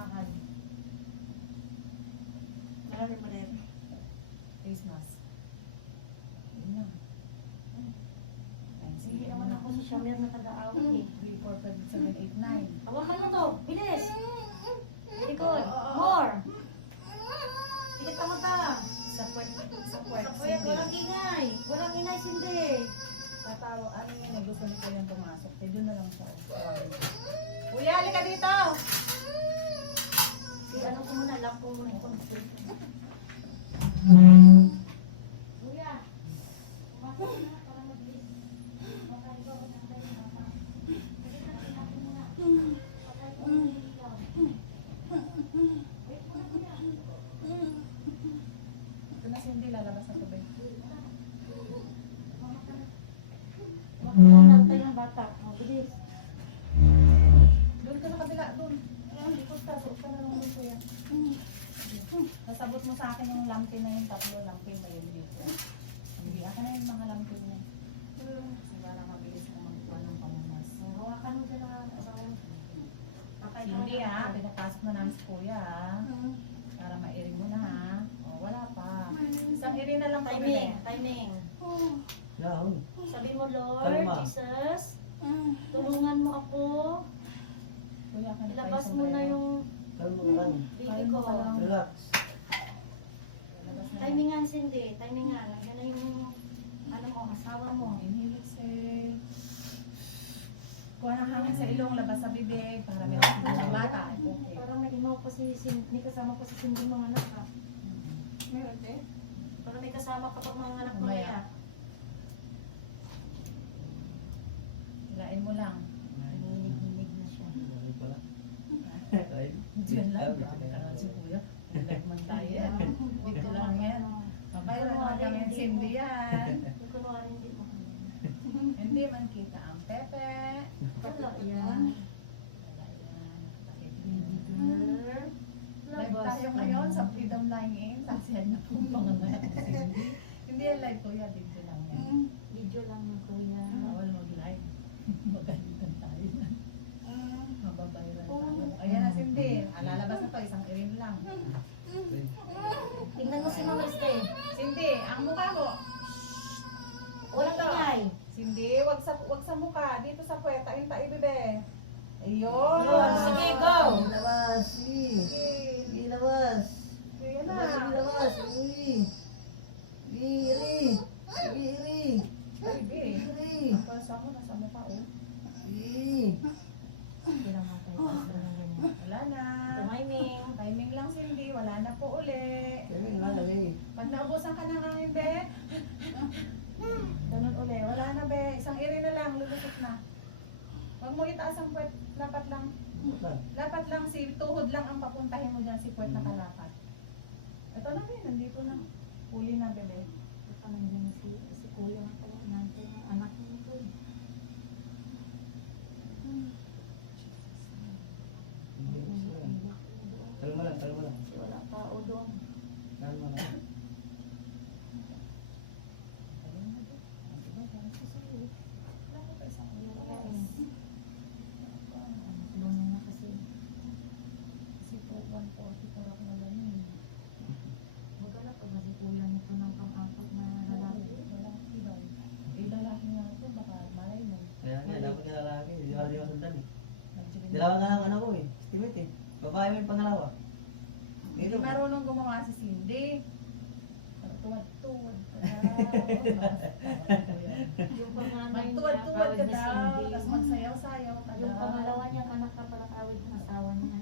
samahan. Marami mo rin. Face mask. Yun na. Hindi naman ako sa Shamir na taga-awit eh. 3, 4, 5, 6, 7, 8, 9. Hawakan mo to. Bilis. Very good. More. Tikit ka mata. Sa puwet, Wait, walang ingay. Walang ingay, Cindy. Tatawa, ano yun, gusto nito yung pumasok. Eh, doon na lang siya. Kuya, halika dito! Ano ko muna, lock ko muna yung consult. Kuya, pumasok ka na para mabilis. Baka ikaw ang nantay ng bata. Sige na, tingnan ko muna. Baka ikaw ang niligaw. Wait muna, kuya. Ito na si Cindy, lalabas na tubig. Mama ka na. Baka ikaw ang nantay ng bata. Mabilis. Doon ka na kabila, doon. Hindi ko tasok ka na lang doon, kuya. Nasabot mo sa akin yung lampin na yung 3 lampin na yun dito. Hindi, akin na yung mga lampin na. Para mabilis na magkuha ng pamunas. Hawakan mo dyan ang asawa mo. Hindi ha, pinapasok na namin si kuya ha. Para mairing mo na ha. O, wala pa. Isang iring na lang pa. Timing, timing. Lang. Sabi mo, Lord Kalma. Jesus, tulungan mo ako. Kuya, ka na Ilabas tayo mo sa na meron. yung Kalma ka lang. baby ko. Relax. Labas na. Timingan, Cindy. Timingan. Lagyan na yung ano mo, asawa mo. Inhale, exhale. Kuha ng hangin sa ilong, labas sa bibig para may oxygen ng bata. Okay. Para may imaw pa si Cindy. May kasama pa si Cindy mga anak ha. Meron din. Para may kasama kapag mga anak mo Mamaya. ya. Hilain mo lang. Naninig na siya. Ay pala. Ay. Diyan lang. Grabe ka lang si kuya. Live man tayo yan. Dito lang yan. Mabayro na kami yung Cindy yan. Yung kunwari hindi mo. Hindi man kita ang pepe. Wala yan. Wala yan. Baby girl. Live tayo ngayon sa Freedom Line In. Sasihan na po pangangayak ni Cindy. Hindi yan live kuya. Dito lang yan. Video lang ng kuya. Bawal mag-live. Magalitan tayo na. Mababayran Oh. tayo. Ayan na Cindy. Lalabas na to. Isang irin lang. Tingnan mo si Mama Este. Cindy, ang mukha mo. Walang Dito. ingay. Cindy, wag sa mukha. Dito sa puweta. Yung tayo, bebe. Ayun. Yun, sige, go. Labas. Sige. Labas. Ayan na. Labas. Uy. Iri. Iri. Ay, be. Iri. Ang pasa mo, nasa mukha, oh. Iri. Pinamatay ko sa ganyan. Wala na. Timing. Timing lang, Cindy. Wala na po uli. Kami lalagay. Pag naubusan ka ng hangin, be. Ganun uli. Wala na, be. Isang iri na lang. Lulusot na. Huwag mo itaas ang puwet. Lapat lang. Lapat lang. Si tuhod lang ang papuntahin mo dyan. Si puwet na kalapat. Ito na, be. Nandito na. Huli na, bebe. Ito nandiyan si kuya nga pala. Nantay ng anak niya ito. Kalma lang. Kalma lang. Kasi wala tao doon. Kalma lang. Ayun na, be. Ang iba, parang susuyo. Wala ko pa isang oras. Tulungan na kasi. Kasi po, 140 para ko na lang yun. Magala pag nasi kuya nito ng pang-apat na lalaki. Walang iba. Eh, lalaki nga ito. Baka malay mo. Kaya nga, dapat nga lalaki. Hindi ka rin masundan eh. Nag-chicken. Dalawa nga lang anak ko eh. Estimate eh. Babae mo yung pangalawa. Hindi marunong gumawa si Cindy. Magtuwad-tuwad ka daw. Yung panganay Magtuwad-tuwad ka ni daw. Cindy. Tapos magsayaw-sayaw ka daw. Yung pangalawa niyang anak na palang awit ng asawa niya.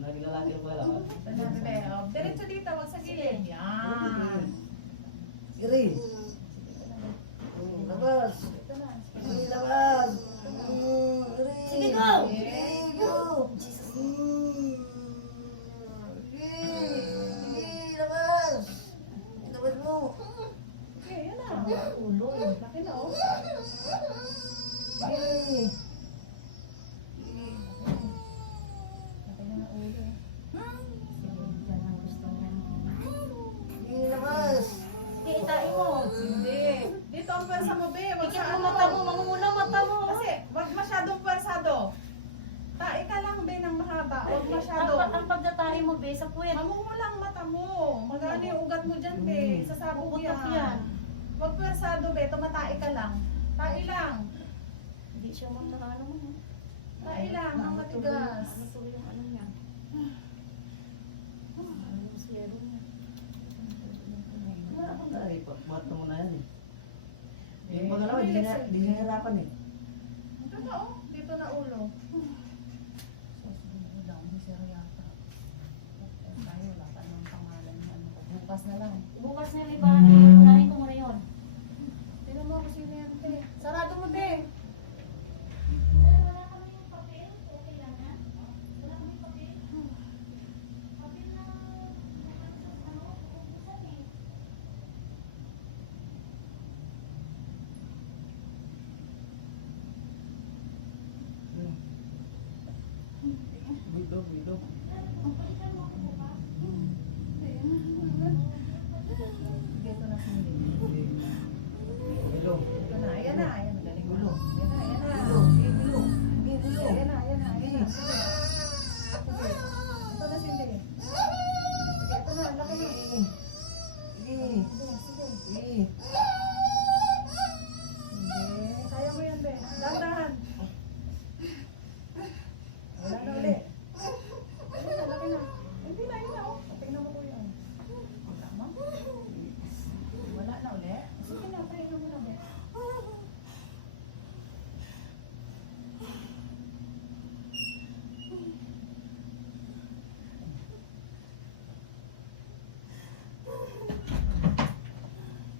Naging lalaki yung pangalawa. Ito na, bebe. Oh, diretso dito. Huwag sa gilid. Yan. Iri. Labas. Ito na. Iri, labas. Iri. Sige, go! Iri, go. Iri, labas. Labas mo. Okay, yan na. Ulo. Laki na, oh. Iri. Laki na na ulo. Sige, dyan ang gusto niya. Iri, labas. Sige, itain mo. Hindi. Dito ang pwersa mo, be. Wag Ikit sa mo mata mo. Mamumuna mata mo. Kasi, wag masyadong pwersado. Tae ka sa puwet. Mamumulang mata mo. Magano yung ugat mo dyan, be. Sasabog Puputok yan. yan. Huwag pwersado, be. Tumatai ka lang. Tai lang. Hindi siya man nakaano mo. Tai lang, ang matigas. Ano tuloy yung ano niya? Ano yung serum niya? Wala akong dahil. Buhat mo na yan eh. Yung pangalawa, di nahirapan eh. Ito na, oh. Dito na ulo. Susunod lang. Hindi siya yata. Tayo, wala pa ng pangalan niya. Ano, bukas na lang. Bukas na yung iba. Unahin ko muna yun. Tignan mo kasi yan, be. Sarado mo, be. Wala kami yung papel. Okay lang na. Wala kami papel. Papel na ubusan eh. Bilog, bilog. Balikan mo ako bukas. Dito na hindi. Bilog. Ito na, ayan na. Ayan, magaling mo. Ulo. Ayan na, ayan na. Bilog. Bilog. Bilog. Ayan na, ayan na, ayan na. Sige. Sige. Ito na, Cindy. Sige, ito na, ang laki na. Sige. Sige, sige. Sige. Sige, kaya mo yan, be. Dahan-dahan. Wala na ulit. Ayun na, laki na. Hindi na, yun na, oh. Tingnan mo ko yun. Tama? Wala na ulit. Sige na, pahinga mo na, be.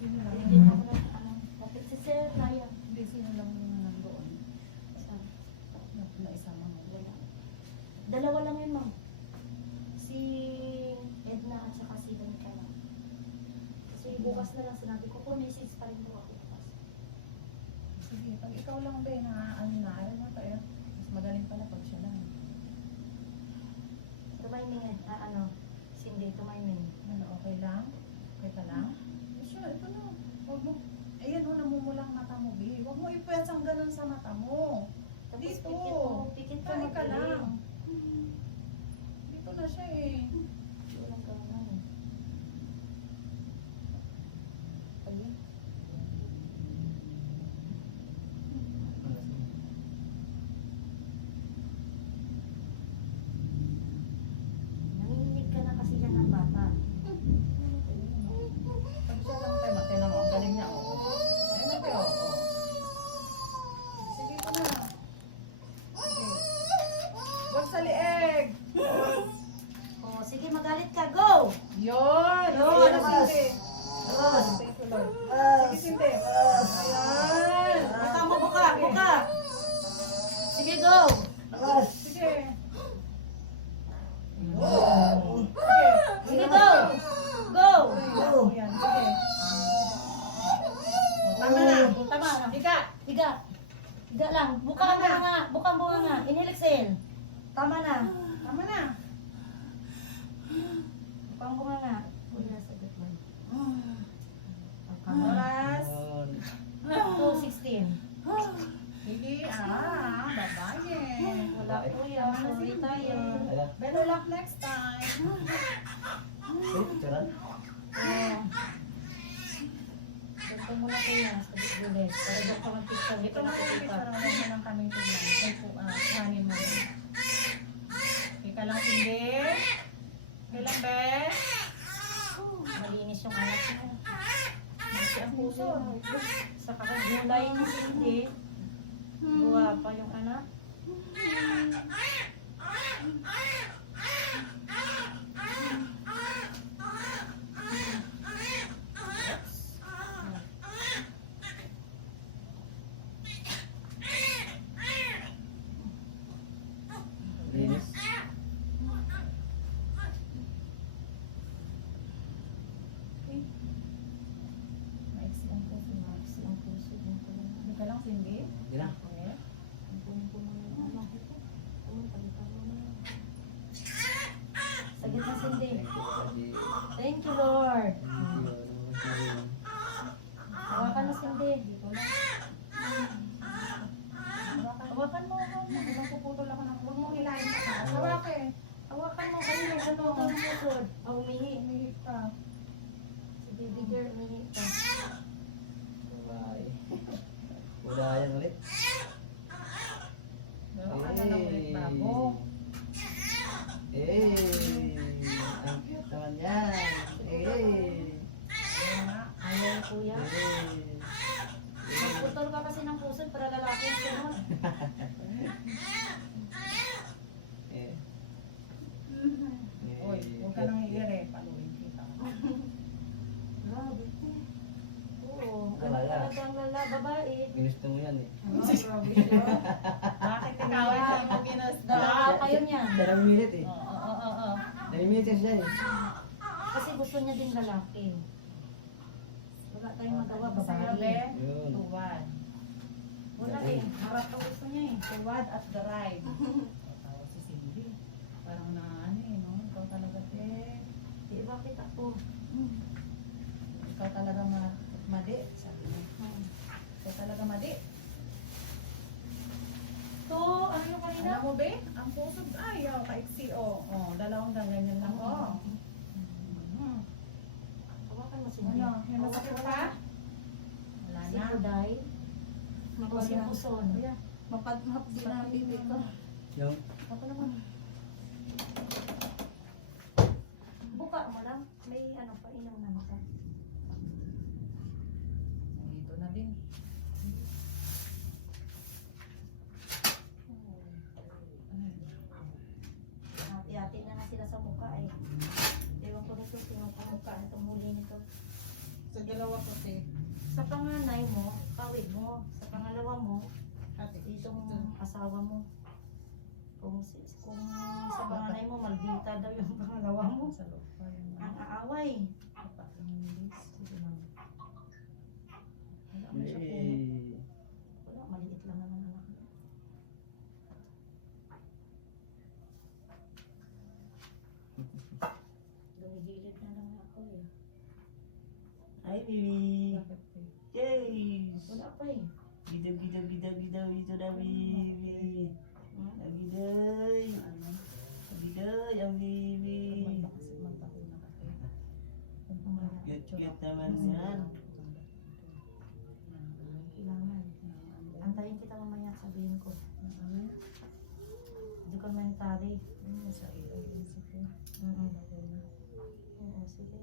Sino lang? Hindi na ako na ano. Bakit si Sir Ryan? Hindi, sino lang yung nandoon? Saan? Naisama mo. Wala. Dalawa lang yun, ma'am. Si Edna at saka si Danica lang. Kasi bukas na lang sinabi ko, kung message pa rin daw ako bukas. Sige, pag ikaw lang ba na ano na, alam mo tayo. Mas magaling pala pag siya lang. Tumiming, ano, Cindy, tumiming. Ano, okay lang? Okay ka lang? Sure, ito na. Huwag mo, ayan o, namumulang mata mo, Bi. Huwag mo ipwesang ganun sa mata mo. Tapos Dito. pikit pa Tayo ka magaling. lang. Dito na siya eh. Walang ganan. Pagi. Nanginginig ka na kasi yan ng bata. Pag siya lang tayo, matina mo. Ang galing niya, oo. Ayun na tayo, oo. Sige, ito na. Sige. Huwag sa lieg. Oh, sige, magalit ka. Go! Yun! Yun, Sige, labas. Cindy. Labas. Thank you, Lord. Labas. Sige, Cindy. Labas. Ayan. Buka mo, buka, buka. Sige, go! Labas. Sige. Oh. Sige, go! Go! Go. Yan, sige. Tama na. Tama. Higa. Higa. Higa lang. Buka ang bunga nga. Buka ang bunga nga. Inhale, exhale. Tama na. Tama na. Buka ang bunga nga. Wala, sagot mo. Oras. 2:16. Sige. Babae. Wala po yan. Sorry tayo. Better luck next time. Tiran. Ganito muna ko yan. Sagot ulit. Para doon ka mag-picture. Ito na kayo, Peter. Huwag mo lang kaming tignan. Ay po, kanin mo. Ika lang, hindi. Kailan, be? Malinis yung anak niya. Kasi ang puso. Sa kakagulay niya hindi. Buwa pa yung anak. Linis. Maiksi ang puso. Maiksi ang puso. Hindi ka lang, Cindy. Hindi na. Okay. Ang puno mo ng anak ito. Ano, palitan mo na. Sagit na Cindy. Thank you, Lord. Hawakan mo, Cindy. Dito lang. Hawakan mo. Napuputol ako ng huwag mong hilahin sa taas. Hawakin. Hawakan mo. Kanina, ano, kuya. Eh, Magputol ka kasi ng puso para lalaki yung sunod. eh. Uy, huwag ka nang iire. Paluin kita. Grabe ko. Oo, ano Wala. talaga ang babae. Ginusto mo yan eh. Grabe siya. Bakit ikaw hindi mo ginasda? Kayo niya. 2 minute eh. Oo. 2 minutes siya eh. Kasi gusto niya din lalaki. Wala tayong magawa, Sa babae. gabi, Yun. tuwad. Wala eh. Harap ang gusto niya eh. Tuwad at the ride. Tawa si Cindy. Parang na ano eh, no? Ikaw talaga, te. Eh, bakit ako? Ikaw talaga madi. Sabi niya. Ikaw talaga madi. So, ano yung kanina? Alam mo, be? Ang puso, ayaw, kaiksi, oh. Oh, dalawang ganyan lang, oh. Hawakan mo si Ano, may masakit pa? Wala Si na. Kuday. O si Puson. Mapadmap din ang bibig ko. Yung, Ako naman. Buka mo lang. May ano pa, inom na ako. Dito na din. Hati-hati na sila sa mukha eh. Ewan ko nito, pinapamukha nitong huli nito. Sa dalawa ko, te. Sa panganay mo, kawid mo. Sa pangalawa mo, itong asawa mo. Kung sa panganay mo, maldita daw yung pangalawa mo. Sa loob pa yung Ang aaway. Sige lang. Wala mo siya po. eh. Wala, maliit lang naman anak mo. Dumigilid na lang ako eh. Ay, baby. Bakit, te? Yes. Wala pa eh. Gidaw, ito na, baby. Hmm? Agiday. Ano? Agiday, ang baby. Magpakit na kasi. Cute naman yan. Kailangan. Antayin kita mamaya at sabihin ko. Documentary. Sa agency ko. Oo, sige.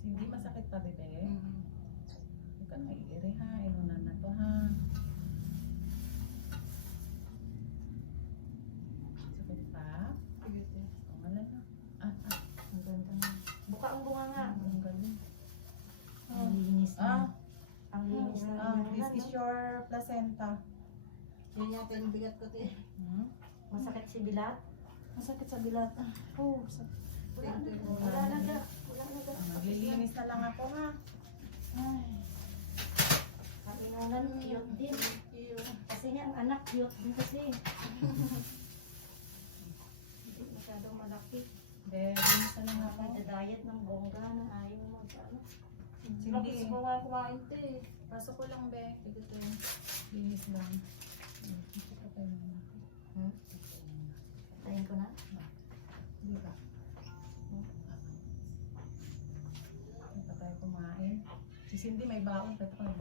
Hindi masakit pa, bebe. Huwag ka na iiri, ha. Inunan na to, ha. Sakit pa? Ang wala na. Ang ganda na. Buka ang bunga nga. Ang galing. Ang linis na. Ah. Ang linis na. This is your placenta. Yun yata yung bigat ko, te. Masakit si Bilat? Masakit sa bilat. Oo. Wala na. Wala na ga. Wala na ga. Maglilinis na lang ako, ha. Ay. Ang inunan, cute din. Kasi niya, ang anak, cute din kasi. Hindi masyadong malaki. Linis na lang ako. Nagda-diet ng bongga na ayaw mo. Ano? Hindi. Tapos kumain, te. Pasok ko lang, be. Ito. Linis lang. Ito pa tayo na. Tayin ko na. Hindi ba? Hindi pa tayo kumain. Si Cindy may baon. Ito pa